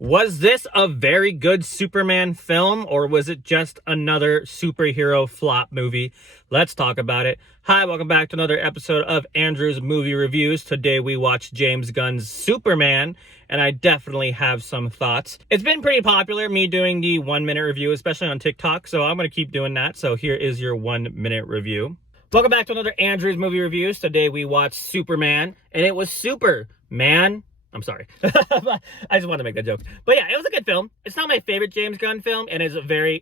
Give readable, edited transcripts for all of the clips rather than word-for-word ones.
Was this a very good Superman film, or was it just another superhero flop movie? Let's talk about it. Hi, welcome back to another episode of Andrew's Movie Reviews. Today we watched James Gunn's Superman, and I definitely have some thoughts. It's been pretty popular, me doing the 1 minute review, especially on TikTok, so I'm going to keep doing that. So here is your 1 minute review. Welcome back to another Andrew's Movie Reviews. Today we watched Superman, and it was super, man. I'm sorry. I just wanted to make that joke. But yeah, it was a good film. It's not my favorite James Gunn film, and it's a very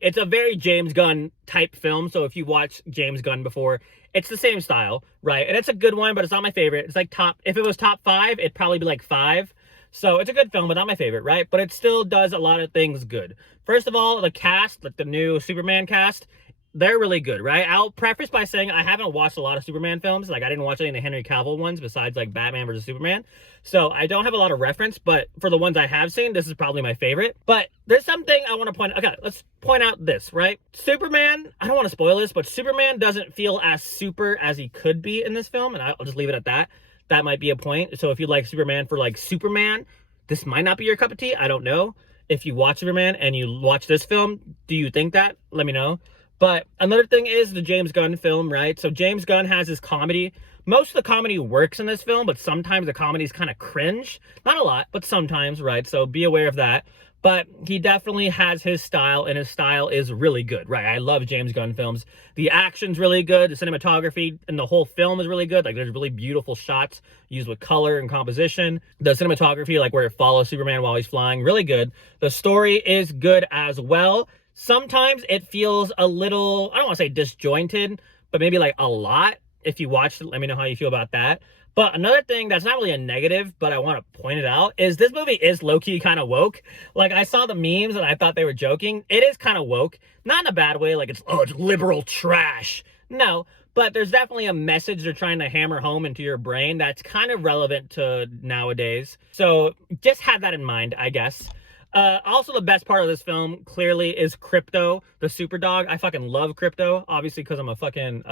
James Gunn type film. So if you watched James Gunn before, it's the same style, right? And it's a good one, but it's not my favorite. It's like if it was top 5, it'd probably be like 5. So it's a good film, but not my favorite, right? But it still does a lot of things good. First of all, the cast, like the new Superman cast, they're really good, right? I'll preface by saying I haven't watched a lot of Superman films. Like, I didn't watch any of the Henry Cavill ones besides, like, Batman versus Superman. So I don't have a lot of reference, but for the ones I have seen, this is probably my favorite. But there's something I want to point out. Okay, let's point out this, right? Superman, I don't want to spoil this, but Superman doesn't feel as super as he could be in this film, and I'll just leave it at that. That might be a point. So if you like Superman for, like, Superman, this might not be your cup of tea. I don't know. If you watch Superman and you watch this film, do you think that? Let me know. But another thing is the James Gunn film, right? So James Gunn has his comedy. Most of the comedy works in this film, but sometimes the comedy is kind of cringe. Not a lot, but sometimes, right? So be aware of that. But he definitely has his style, and his style is really good, right? I love James Gunn films. The action's really good. The cinematography and the whole film is really good. Like, there's really beautiful shots used with color and composition. The cinematography, like where it follows Superman while he's flying, really good. The story is good as well. Sometimes it feels a little, I don't want to say disjointed, but maybe like a lot. If you watched it, let me know how you feel about that. But another thing that's not really a negative, but I want to point it out, is this movie is low-key kind of woke. Like, I saw the memes and I thought they were joking. It is kind of woke. Not in a bad way, like it's liberal trash. No, but there's definitely a message they're trying to hammer home into your brain that's kind of relevant to nowadays. So just have that in mind, I guess. Also, the best part of this film clearly is Crypto, the super dog. I fucking love Crypto, obviously, because I'm a fucking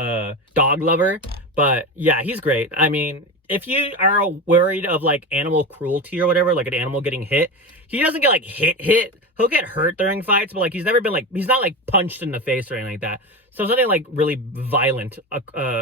dog lover. But yeah, he's great. I mean, if you are worried of like animal cruelty or whatever, like an animal getting hit, he doesn't get like hit. He'll get hurt during fights, but like he's never been like, he's not like punched in the face or anything like that. So it's nothing like really violent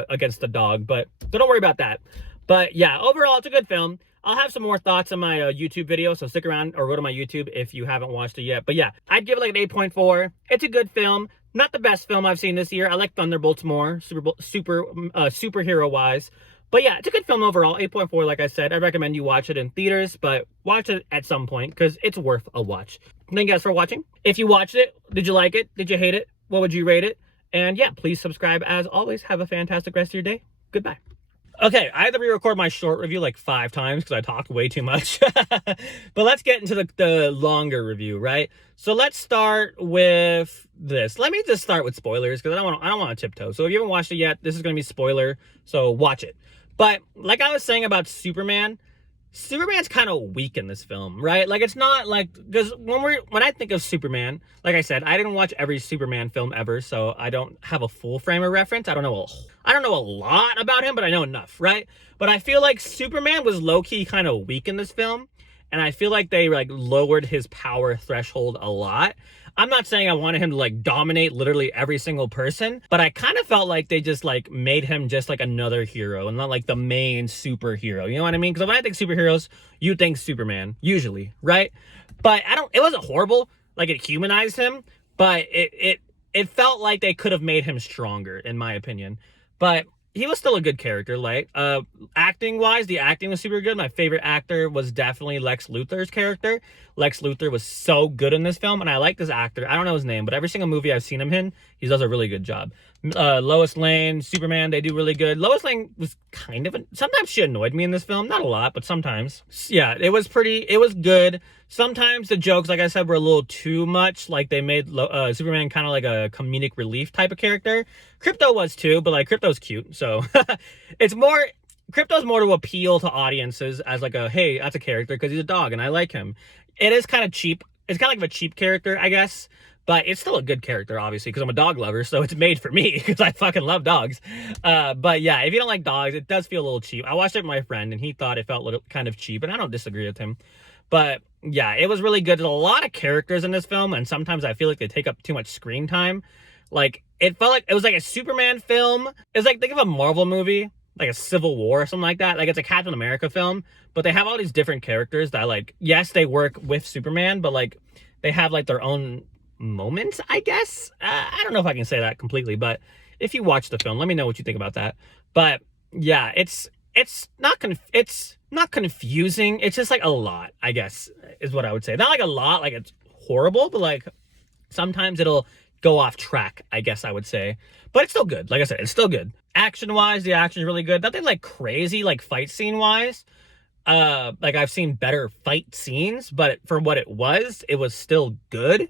against the dog. But so don't worry about that. But yeah, overall, it's a good film. I'll have some more thoughts on my YouTube video, so stick around or go to my YouTube if you haven't watched it yet. But yeah, I'd give it like an 8.4. It's a good film. Not the best film I've seen this year. I like Thunderbolts more, superhero-wise. But yeah, it's a good film overall. 8.4, like I said. I'd recommend you watch it in theaters, but watch it at some point because it's worth a watch. Thank you guys for watching. If you watched it, did you like it? Did you hate it? What would you rate it? And yeah, please subscribe as always. Have a fantastic rest of your day. Goodbye. Okay, I had to re-record my short review like 5 times because I talked way too much. But let's get into the longer review, right? So let's start with this. Let me just start with spoilers because I don't want to tiptoe. So if you haven't watched it yet, this is going to be spoiler, so watch it. But like I was saying about Superman's kind of weak in this film, right? Like, it's not like, because when I think of Superman, like I said, I didn't watch every Superman film ever, so I don't have a full frame of reference. I don't know a lot about him, but I know enough, right? But I feel like Superman was low-key kind of weak in this film, and I feel like they like lowered his power threshold a lot. I'm not saying I wanted him to like dominate literally every single person, but I kind of felt like they just like made him just like another hero and not like the main superhero. You know what I mean? Because when I think superheroes, you think Superman, usually, right? But it wasn't horrible. Like, it humanized him, but it felt like they could have made him stronger, in my opinion. But he was still a good character. Like, acting wise, the acting was super good. My favorite actor was definitely Lex Luthor's character. Lex Luthor was so good in this film, and I like this actor. I don't know his name, but every single movie I've seen him in, he does a really good job. Lois Lane, Superman, they do really good. Lois Lane was kind of sometimes she annoyed me in this film. Not a lot, but sometimes. Yeah, it was good. Sometimes the jokes, like I said, were a little too much. Like, they made Superman kind of like a comedic relief type of character. Crypto was too, but like, Crypto's cute, so Crypto's more to appeal to audiences as like hey, that's a character because he's a dog and I like him. It is kind of cheap. It's kind of like a cheap character, I guess, but it's still a good character, obviously, because I'm a dog lover, so it's made for me because I fucking love dogs. But yeah, if you don't like dogs, it does feel a little cheap. I watched it with my friend and he thought it felt kind of cheap, and I don't disagree with him. But yeah, it was really good. There's a lot of characters in this film, and sometimes I feel like they take up too much screen time. Like, it felt like it was like a Superman film. It's like, think of a Marvel movie, like a Civil War or something like that. Like, it's a Captain America film, but they have all these different characters that, like, yes, they work with Superman, but like, they have like their own moments, I guess. I don't know if I can say that completely, but if you watch the film, let me know what you think about that. But yeah, it's not confusing. It's just like a lot, I guess, is what I would say. Not like a lot, like it's horrible, but like sometimes it'll go off track, I guess I would say. But it's still good. Like I said, it's still good. Action-wise, the action is really good. Nothing like crazy, like fight scene-wise. Like I've seen better fight scenes, but for what it was still good.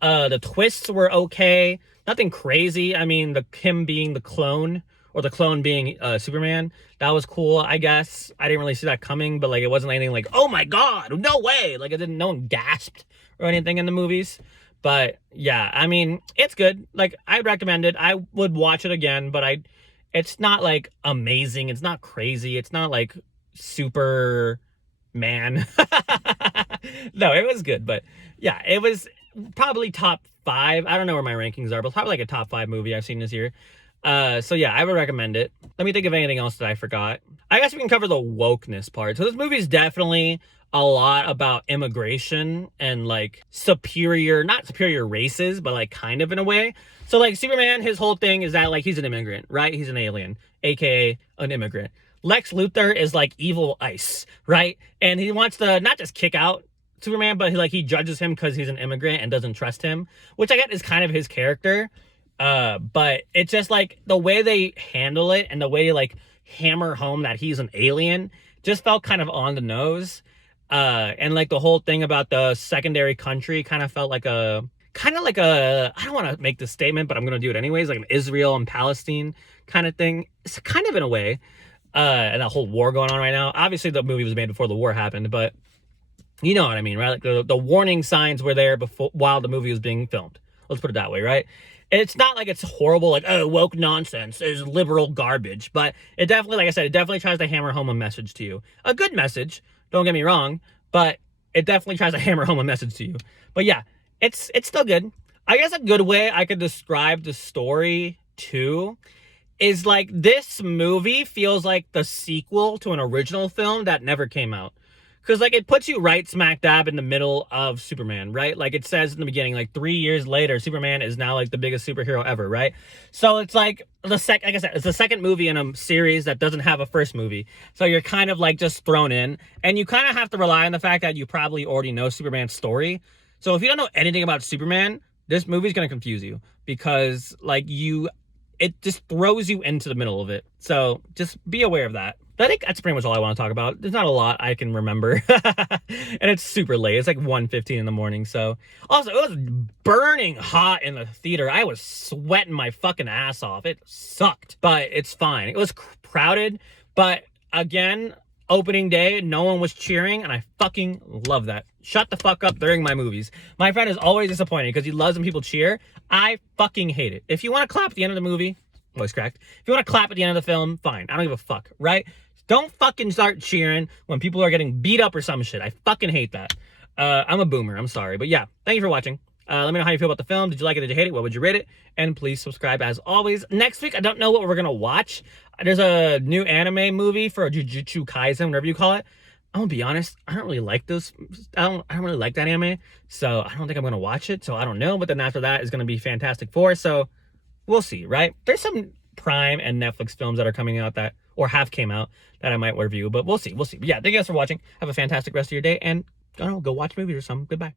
The twists were okay. Nothing crazy. I mean, him being the clone, or the clone being Superman, that was cool, I guess. I didn't really see that coming, but like it wasn't anything like, oh my god, no way! Like no one gasped or anything in the movies. But yeah, I mean, it's good. Like, I'd recommend it. I would watch it again, but it's not like amazing. It's not crazy. It's not like Superman. No, it was good, but yeah, it was probably top 5. I don't know where my rankings are, but probably like a top 5 movie I've seen this year. So yeah, I would recommend it. Let me think of anything else that I forgot. I guess we can cover the wokeness part. So this movie is definitely a lot about immigration and like not superior races, but like kind of in a way. So like Superman, his whole thing is that like he's an immigrant, right? He's an alien, aka an immigrant. Lex Luthor is like evil ICE, right? And he wants to not just kick out Superman, but he judges him because he's an immigrant and doesn't trust him, which I get is kind of his character. But it's just like the way they handle it and the way like hammer home that he's an alien just felt kind of on the nose. And like the whole thing about the secondary country kind of felt like I don't want to make this statement, but I'm going to do it anyways, like an Israel and Palestine kind of thing. It's kind of in a way. And that whole war going on right now. Obviously the movie was made before the war happened, but you know what I mean, right? Like the warning signs were there while the movie was being filmed. Let's put it that way, right? It's not like it's horrible, like, oh, woke nonsense, it's liberal garbage. But it definitely, like I said, it definitely tries to hammer home a message to you. A good message, don't get me wrong, but it definitely tries to hammer home a message to you. But yeah, it's still good. I guess a good way I could describe the story too is like this movie feels like the sequel to an original film that never came out. Because, like, it puts you right smack dab in the middle of Superman, right? Like, it says in the beginning, like, 3 years later, Superman is now, like, the biggest superhero ever, right? So it's, like, like I said, it's the second movie in a series that doesn't have a first movie. So you're kind of, like, just thrown in. And you kind of have to rely on the fact that you probably already know Superman's story. So if you don't know anything about Superman, this movie's going to confuse you. Because, like, it just throws you into the middle of it. So just be aware of that. I think that's pretty much all I want to talk about. There's not a lot I can remember. And it's super late. It's like 1:15 in the morning. So also, it was burning hot in the theater. I was sweating my fucking ass off. It sucked, but it's fine. It was crowded, but again, opening day, no one was cheering, and I fucking love that. Shut the fuck up during my movies. My friend is always disappointed because he loves when people cheer. I fucking hate it. If you want to clap at the end of the movie, voice cracked. If you want to clap at the end of the film, fine. I don't give a fuck, right? Don't fucking start cheering when people are getting beat up or some shit. I fucking hate that. I'm a boomer. I'm sorry. But yeah, thank you for watching. Let me know how you feel about the film. Did you like it? Did you hate it? What would you rate it? And please subscribe as always. Next week, I don't know what we're going to watch. There's a new anime movie for Jujutsu Kaisen, whatever you call it. I'm going to be honest. I don't really like those. I don't really like that anime. So I don't think I'm going to watch it. So I don't know. But then after that is going to be Fantastic Four. So we'll see, right? There's some Prime and Netflix films that are coming out or have came out that I might review, but we'll see. But yeah, thank you guys for watching. Have a fantastic rest of your day, and I don't know, go watch movies or something. Goodbye.